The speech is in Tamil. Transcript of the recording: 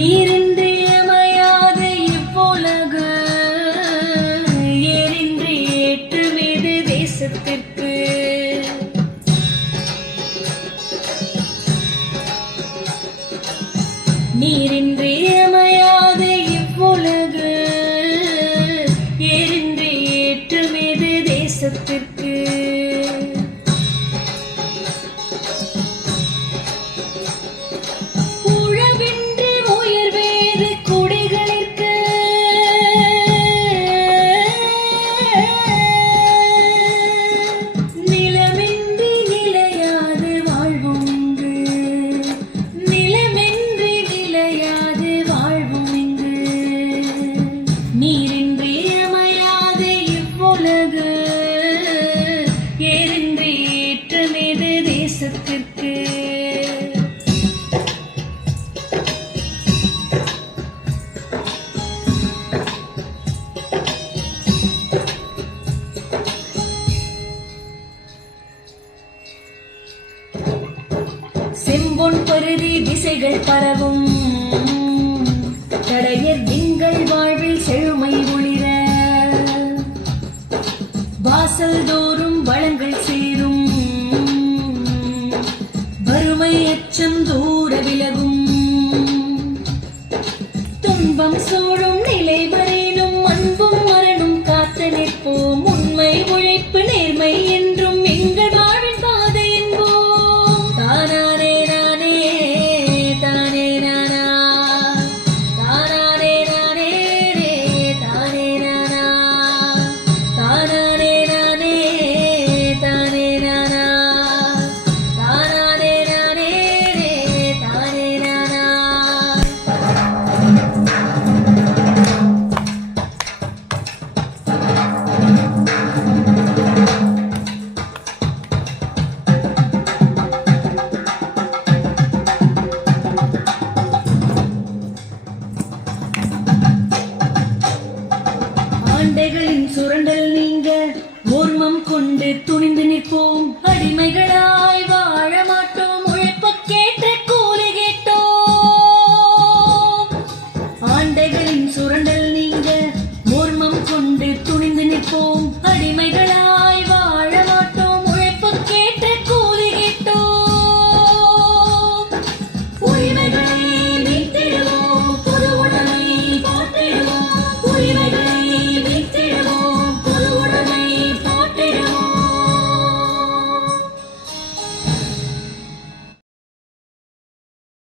நீரின்றியமையாத இவ்வுலகு. ஏரின்றி ஏற்று மீது தேசத்திற்கு நீரின்றி தேசத்திற்கு. உலகத்திற்கு செம்பொன் பருதி திசைகள் பரவும். தடையர் திங்கள் வாழ்வில் செழுமை ஒளிர. வாசல் தோறும் servile ஆண்டைகளின் சுரண்டல் நீங்க ஓர்மம் கொண்டு துணிந்து நிற்போம். அடிமைகளாய்